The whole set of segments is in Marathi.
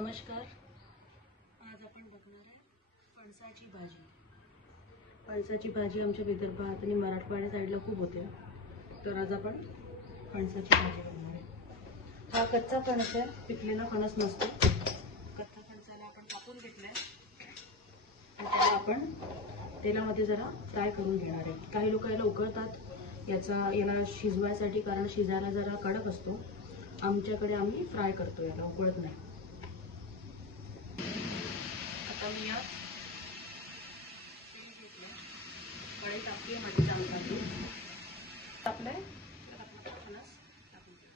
नमस्कार. आज आपण बघणार आहे फणसाची भाजी. फणसाची भाजी आमच्या विदर्भात आणि मराठवाड्या साईडला खूप होते. तर आज आपण फणसाची भाजी बघणार आहे. हा कच्चा फणस आहे, पिकलेला फणस नसतो. कच्चा फणसाला आपण कापून घेतलाय. त्याला आपण तेलामध्ये जरा फ्राय करून घेणार आहे. काही लोक याला उकळतात याला शिजवायसाठी, कारण शिजायला जरा कडक असतो. आमच्याकडे आम्ही फ्राय करतो, याला उकळत नाही. आता मी यात तेल घेतलं, कढई टाकली, मध्ये चांगली टाकली, टाकलंय तर आपला फणस टाकून द्या.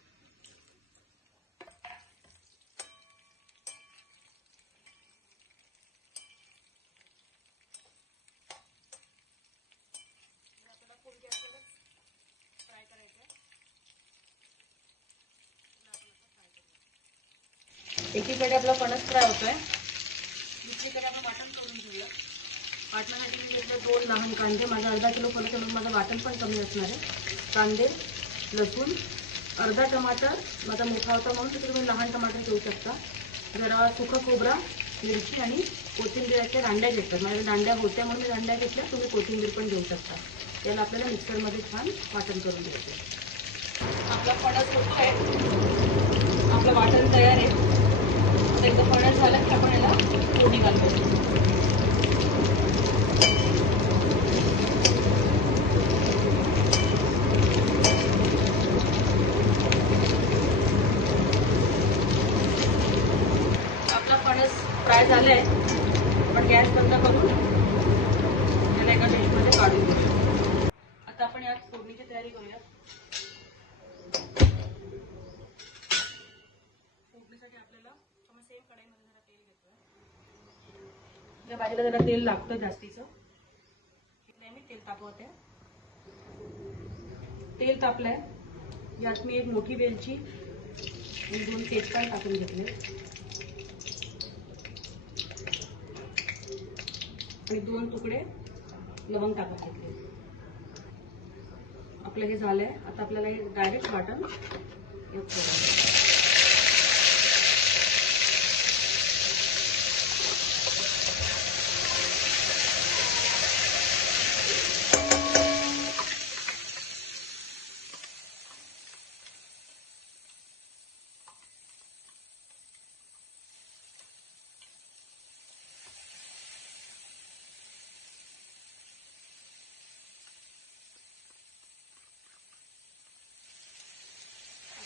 आपल्याला फुल गॅसवरच फ्राय करायचं आहे. एकीकडे आपला फणस फ्राय होतोय, दुसरीकडे आपण वाटण करून घेऊया. वाटणासाठी मी घेतलं 2 लहान कांदे. माझा अर्धा किलो फणस म्हणून माझं वाटण पण कमी असणार आहे. कांदे, लसूण, अर्धा टमाटर माझा मोठा होता म्हणून तिथे तुम्ही लहान टमाटर घेऊ शकता. जरा सुका खोबरा, मिरची आणि कोथिंबीरच्या दांड्या घेतात. माझ्या दांड्या होत्या म्हणून मी दांड्या घेतल्या. तुम्ही कोथिंबीर पण घेऊ शकता. त्याला आपल्याला मिक्सरमध्ये छान वाटण करून घ्यायचं. आपला फणस होतो आहे, आपलं वाटण तयार आहे. एकदा फणस झालं की आपण याला फोडणी घालतो. आपला फणस फ्राय झालाय. आपण गॅस बंद करून याला एका डिशमध्ये काढून घेऊ. आता आपण यात फोडणीची तयारी करूया. फोडणीसाठी आपल्याला सेम कढईमध्ये जरा तेल घेतोय. या भाजीला जरा तेल लागतं जास्तीचं. मी तेल तापवते. तेल तापलंय. यात मी एक मोठी वेलची आणि 2 तेजपात टाकून घेतले आणि 2 तुकडे लवंग टाकून घेतले. आपलं हे झालंय. आता आपल्याला हे डायरेक्ट वाटण यात सोडायचं.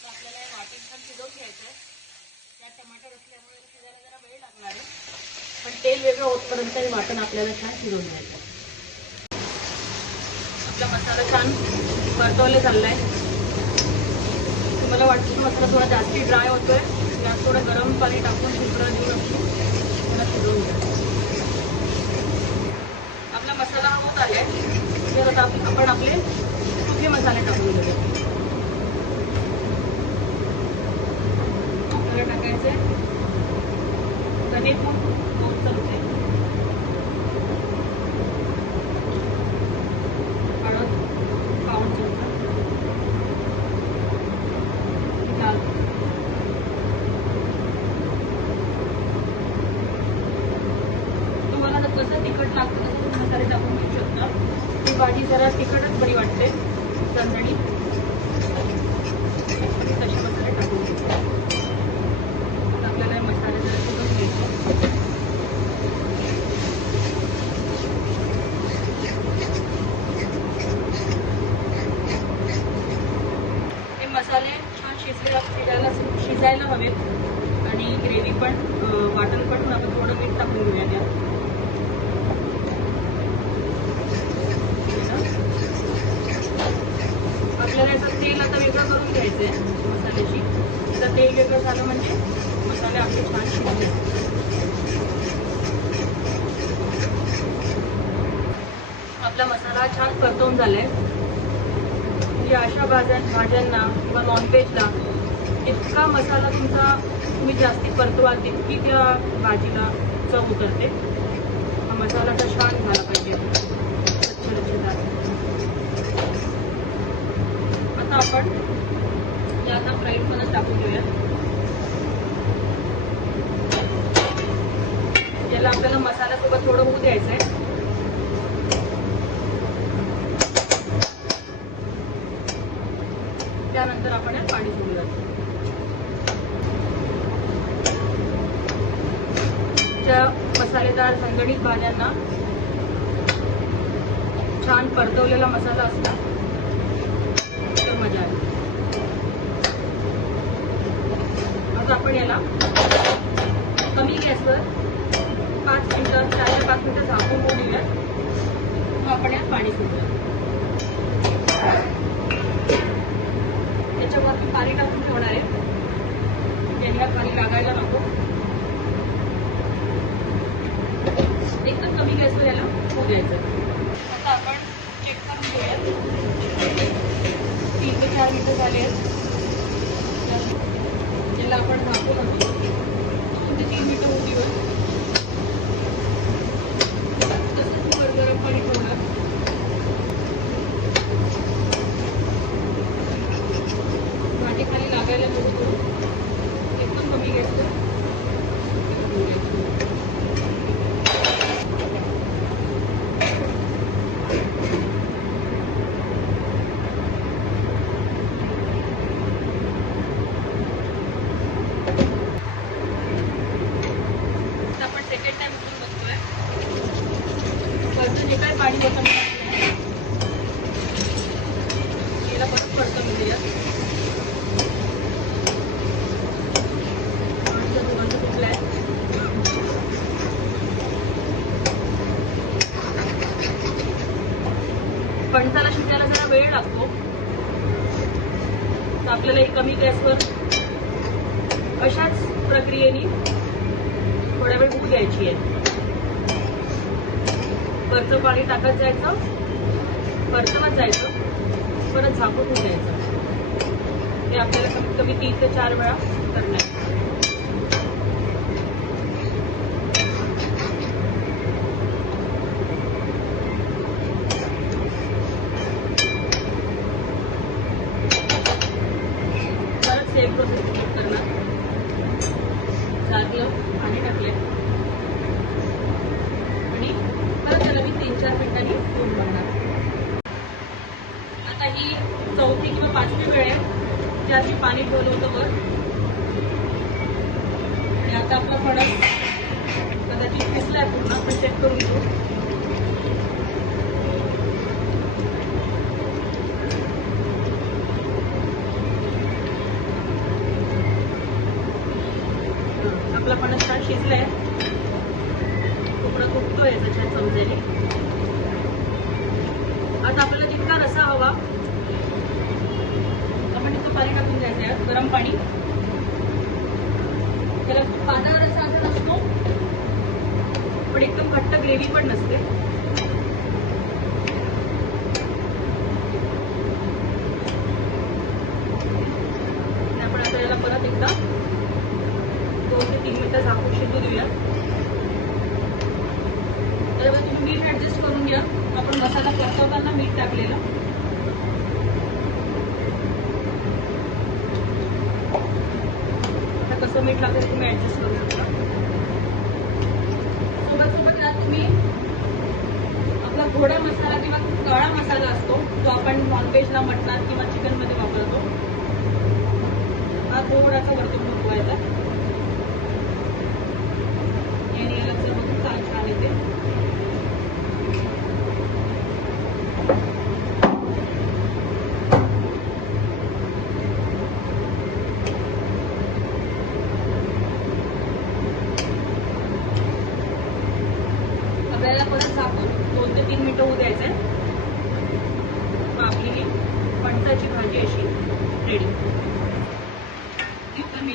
आपल्याला वाटण पण शिजवून घ्यायचं आहे. त्यात टमाटर असल्यामुळे शिजायला जरा वेळ लागणार आहे, पण तेल वेगळं होतपर्यंत हे वाटण आपल्याला छान शिजवून घ्यायचं आहे. आपला मसाला छान परतवले चाललाय. तुम्हाला वाटतं की मसाला थोडा जास्ती ड्राय होतोय, यात थोडं गरम पाणी टाकून शिजवून देऊन त्याला शिजवून घ्या. आपला मसाला होत आलाय. तर आता आपण आपले सुके मसाले टाकून घेऊया. टाकायचे धनेपूड 2 चमचे, हळद पाऊण चमचा, लाल तुम्हाला जर कसं तिखट लागतं तसं तुम्ही मसाले टाकून घेऊ शकता. ही भाजी जरा तिखटच बरी वाटते, झणझणीत. तसे मसाले टाकून घेऊ. आपल्याला मसाले जरा शिजवून घ्यायचे. हे मसाले छान शिजायला हवेत आणि ग्रेव्ही पण, वाटण पण आपण थोडं मीठ टाकून घेऊया त्यात. आपल्याला याचं तेल आता वेगळं करून घ्यायचं आहे मसाल्याची. आता तेल वेगळं झालं म्हणजे मसाले आपले छान शिजले. आपला मसाला छान परतवून झालाय. म्हणजे अशा भाज्यांना किंवा नॉनव्हेजला जितका मसाला तुम्ही जास्ती परतवाल तितकी त्या भाजीला चव उतरते. हा मसाला तर छान झाला पाहिजे, स्वच्छ. आता आपण यात फ्राईड फणस टाकून घेऊया. आपल्याला मसाल्यासोबत थोडं होऊ द्यायचं आहे. त्यानंतर आपण यात पाणी सोडूया. ज्या मसालेदार झणझणीत भाज्यांना छान परतवलेला मसाला असला तर मजा आहे. आता आपण याला कमी गॅसवर 5 मिनिटं 4 ते 5 मिनिटं झाकून घेऊया. मग आपण यात पाणी सोडूया. त्याच्यावर मी पाणी टाकून ठेवणार आहे. त्याला पाणी लागायला नको. एकदम कमी गॅसवर याला होऊ द्यायचं. आता आपण चेक करून घेऊया. 3 ते 4 मिनिटं झाली आहेत. याला आपण झाकून असतो 2 ते 3 मिनिटं होऊ देऊया. तसंच गरम पाणी ठेवणार. भाजी खाली लागायला नको. एकदम कमी गॅसवर. आपण सेकंड टाइम उठून बघतोय. वरचं जे काय पाणी होतं याला परत परतून घेऊया. फणसाला शिजायला जरा वेळ लागतो, तर आपल्याला एक कमी गॅसवर अशाच प्रक्रियेने थोड्या वेळ होऊ द्यायची आहे. वरचं पाणी टाकत जायचं, परतवत जायचं, परत झाकून होऊ द्यायचं. हे आपल्याला कमीत कमी 3 ते 4 वेळा करणार. परत सेम प्रोसेस रिपीट करणार. झाकलं, पाणी टाकले आणि परत त्याला मी 3-4 मिनिटांनी होऊन बनणार. आता ही 4थी किंवा 5वी वेळ आहे ज्यात मी पाणी ठेवलं होतं वर. आणि आता आपला फणस कदाचित शिजलाय पूर्ण. आपण चेक करून घेऊ. आपला फणस छान शिजलाय. तुकडा तुटतोय त्याच्या चमच्याने. आता आपल्याला जितका रसा हवा आपण तिथं पाणी टाकून द्यायचं आहे. गरम पाणी. त्याला पातळ रसा असा नसतो, पण एकदम घट्ट ग्रेव्ही पण नसते. आपण आता याला परत एकदा 2 ते 3 मिनिटं झाकून शिजू देऊया. त्याच्यावर तुम्ही मीठ ऍडजस्ट करून घ्या. आपण मसाला परतवताना मीठ टाकलेलं. आता कसं मीठ लागेल तुम्ही ऍडजस्ट करू शकता. सोबत यात तुम्ही आपला घोडा मसाला किंवा काळा मसाला असतो जो आपण नॉनव्हेजला, मटणात किंवा चिकनमध्ये वापरतो, हा थोडासा वरतून नको. याने सर्व छान येते. आपल्याला परत झाकून 2 ते 3 मिनिटं होऊ द्यायचंय. आपली ही फणसाची भाजी अशी रेडी. मी